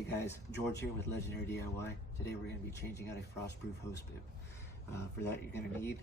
Hey guys, George here with Legendary DIY. Today we're going to be changing out a frostproof hose bib. For that you're going to need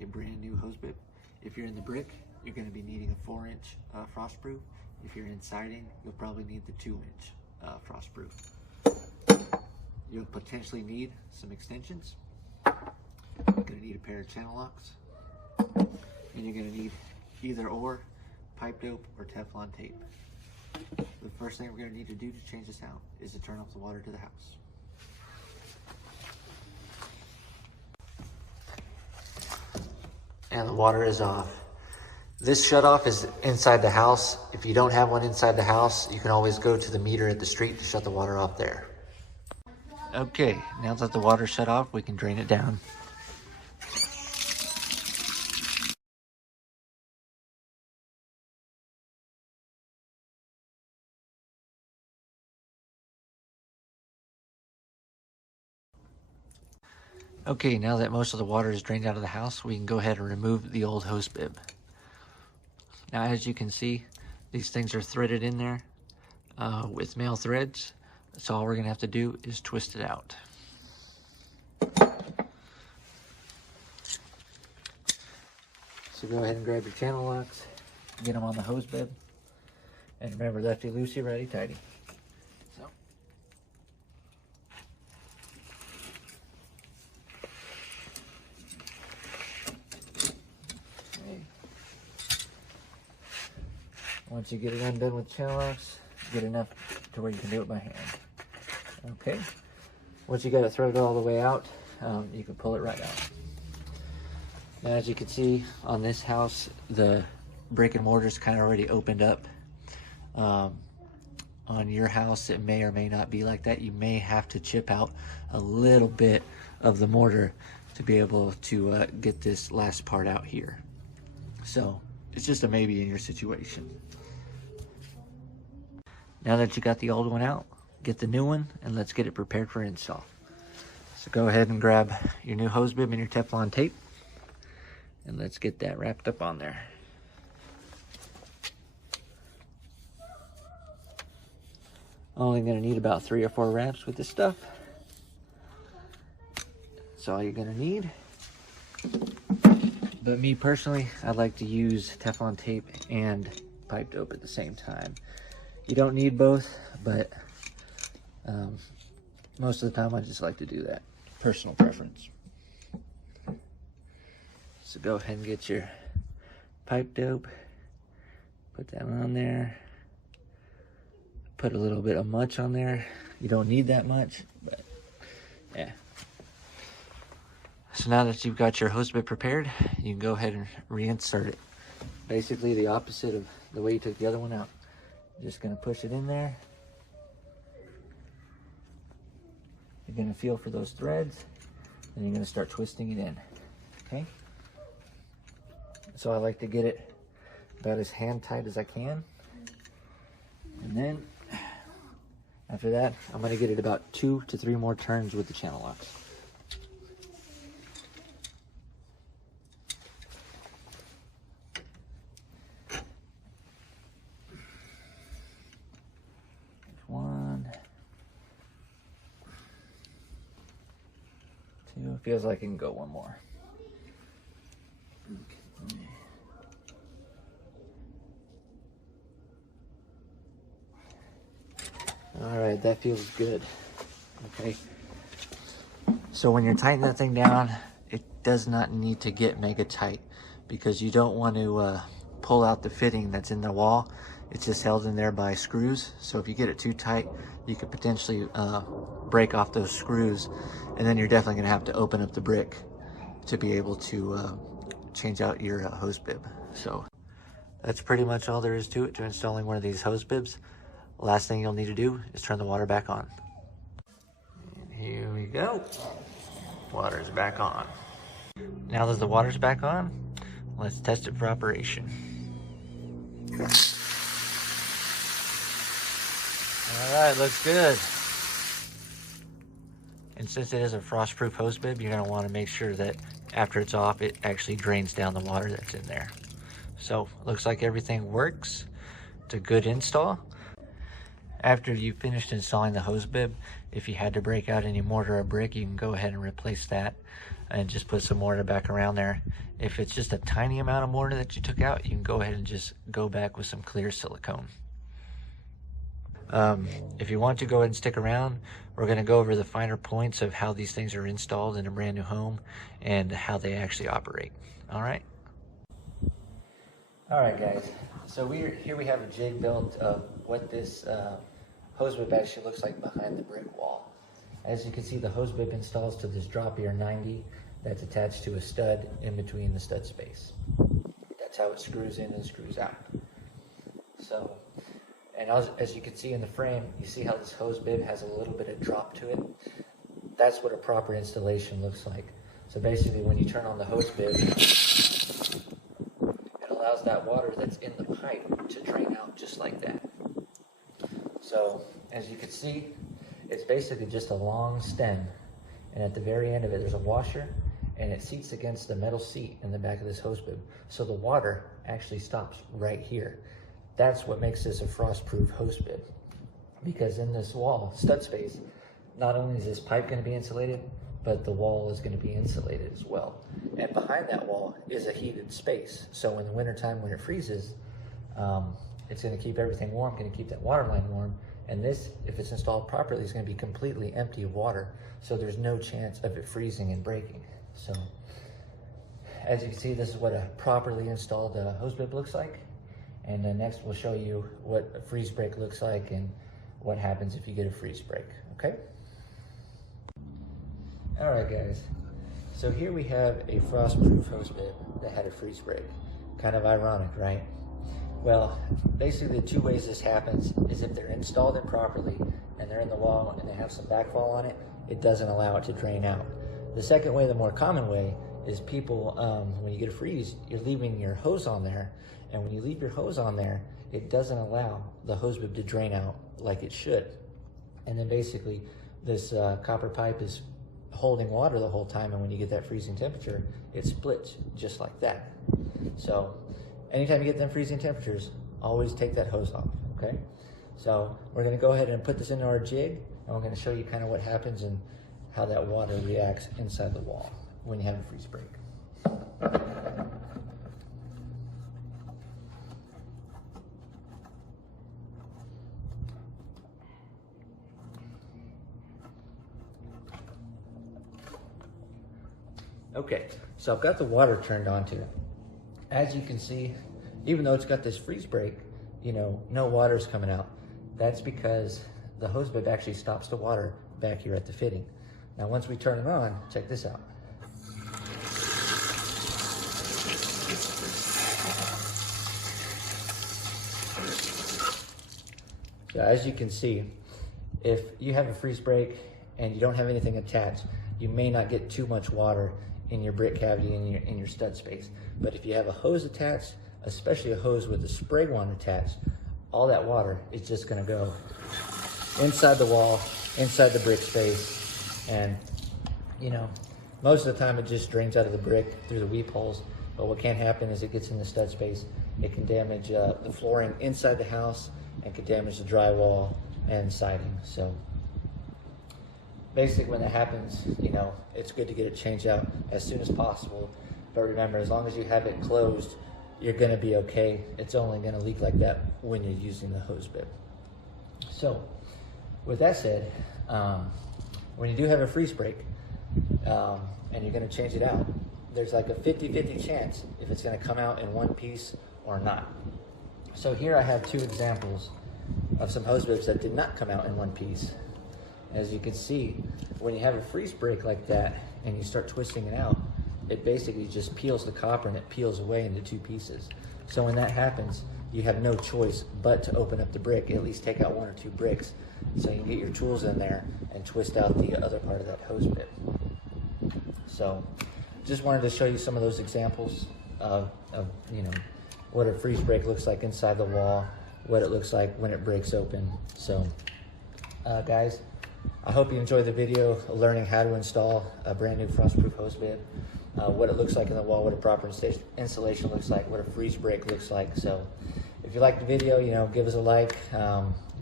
a brand new hose bib. If you're in the brick, you're going to be needing a 4-inch frostproof. If you're in siding, you'll probably need the 2-inch frostproof. You'll potentially need some extensions. You're going to need a pair of channel locks. And you're going to need either or pipe dope or Teflon tape. The first thing we're going to need to do to change this out is to turn off the water to the house. And the water is off. This shutoff is inside the house. If you don't have one inside the house, you can always go to the meter at the street to shut the water off there. Okay, now that the water's shut off, we can drain it down. Okay, now that most of the water is drained out of the house, we can go ahead and remove the old hose bib. Now, as you can see, these things are threaded in there with male threads. So all we're gonna have to do is twist it out. So go ahead and grab your channel locks, get them on the hose bib, and remember, lefty loosey, righty tighty. So. Okay. Once you get it undone with channel locks, get enough to where you can do it by hand. Okay. Once you got it threaded all the way out, you can pull it right out. Now, as you can see on this house, the brick and mortar's kind of already opened up. On your house, it may or may not be like that. You may have to chip out a little bit of the mortar to be able to get this last part out here. So it's just a maybe in your situation. Now that you got the old one out, get the new one and let's get it prepared for install. So go ahead and grab your new hose bib and your Teflon tape and let's get that wrapped up on there. Only gonna need about 3 or 4 wraps with this stuff. That's all you're gonna need. But me personally, I like to use Teflon tape and pipe dope at the same time. You don't need both, but most of the time I just like to do that. Personal preference. So go ahead and get your pipe dope, put that on there, put a little bit of much on there. You don't need that much, but yeah. So now that you've got your hose bib prepared, you can go ahead and reinsert it. Basically the opposite of the way you took the other one out. Just gonna push it in there. You're gonna feel for those threads, and you're gonna start twisting it in, okay? So I like to get it about as hand tight as I can. And then, after that, I'm gonna get it about 2 to 3 more turns with the channel locks. Feels like it can go one more. Okay. All right, that feels good. Okay. So when you're tightening that thing down, it does not need to get mega tight because you don't want to pull out the fitting that's in the wall. It's just held in there by screws. So if you get it too tight, you could potentially break off those screws, and then you're definitely gonna have to open up the brick to be able to change out your hose bib. So that's pretty much all there is to it to installing one of these hose bibs. Last thing you'll need to do is turn the water back on. And here we go. Water's back on. Now that the water's back on, let's test it for operation. All right, looks good. And since it is a frostproof hose bib, you're gonna wanna make sure that after it's off, it actually drains down the water that's in there. So, looks like everything works. It's a good install. After you finished installing the hose bib, if you had to break out any mortar or brick, you can go ahead and replace that and just put some mortar back around there. If it's just a tiny amount of mortar that you took out, you can go ahead and just go back with some clear silicone. If you want to, go ahead and stick around. We're going to go over the finer points of how these things are installed in a brand new home and how they actually operate. All right guys, so here we have a jig built of what this hose bib actually looks like behind the brick wall. As you can see, the hose bib installs to this drop ear 90 that's attached to a stud in between the stud space. That's how it screws in and screws out. So, and as you can see in the frame, you see how this hose bib has a little bit of drop to it? That's what a proper installation looks like. So basically, when you turn on the hose bib, it allows that water that's in the pipe to drain out just like that. So, as you can see, it's basically just a long stem, and at the very end of it, there's a washer, and it seats against the metal seat in the back of this hose bib. So the water actually stops right here. That's what makes this a frost-proof hose bib, because in this wall stud space, not only is this pipe going to be insulated, but the wall is going to be insulated as well. And behind that wall is a heated space. So in the wintertime when it freezes, it's going to keep everything warm, going to keep that water line warm. And this, if it's installed properly, is going to be completely empty of water. So there's no chance of it freezing and breaking. So as you can see, this is what a properly installed hose bib looks like. And then next we'll show you what a freeze break looks like and what happens if you get a freeze break, okay? All right guys, so here we have a frost-proof hose bib that had a freeze break. Kind of ironic, right? Well, basically the two ways this happens is if they're installed improperly and they're in the wall and they have some backfall on it, it doesn't allow it to drain out. The second way, the more common way, is people, when you get a freeze, you're leaving your hose on there, and when you leave your hose on there, it doesn't allow the hose bib to drain out like it should. And then basically this copper pipe is holding water the whole time, and when you get that freezing temperature, it splits just like that. So anytime you get them freezing temperatures, always take that hose off, okay? So we're gonna go ahead and put this into our jig, and we're gonna show you kind of what happens and how that water reacts inside the wall when you have a freeze break. Okay, so I've got the water turned on to it. As you can see, even though it's got this freeze break, you know, no water's coming out. That's because the hose bib actually stops the water back here at the fitting. Now, once we turn it on, check this out. So as you can see, if you have a freeze break and you don't have anything attached, you may not get too much water in your brick cavity in your stud space. But if you have a hose attached, especially a hose with a spray wand attached, all that water is just gonna go inside the wall, inside the brick space, and you know, most of the time it just drains out of the brick through the weep holes. But what can happen is it gets in the stud space, it can damage the flooring inside the house and can damage the drywall and siding. So basically when that happens, you know, it's good to get it changed out as soon as possible. But remember, as long as you have it closed, you're gonna be okay. It's only gonna leak like that when you're using the hose bib. So with that said, when you do have a freeze break and you're gonna change it out, there's like a 50-50 chance if it's gonna come out in one piece or not. So here I have two examples of some hose bibs that did not come out in one piece. As you can see, when you have a freeze break like that and you start twisting it out, it basically just peels the copper and it peels away into two pieces. So when that happens, you have no choice but to open up the brick, at least take out one or two bricks, so you can get your tools in there and twist out the other part of that hose bib. So just wanted to show you some of those examples of you know, what a freeze break looks like inside the wall, what it looks like when it breaks open. So guys, I hope you enjoyed the video learning how to install a brand new frost-proof hose bib, what it looks like in the wall, what a proper installation looks like, what a freeze break looks like. So if you liked the video, you know, give us a like,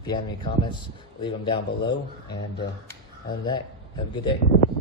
If you have any comments, leave them down below. And other than that, have a good day.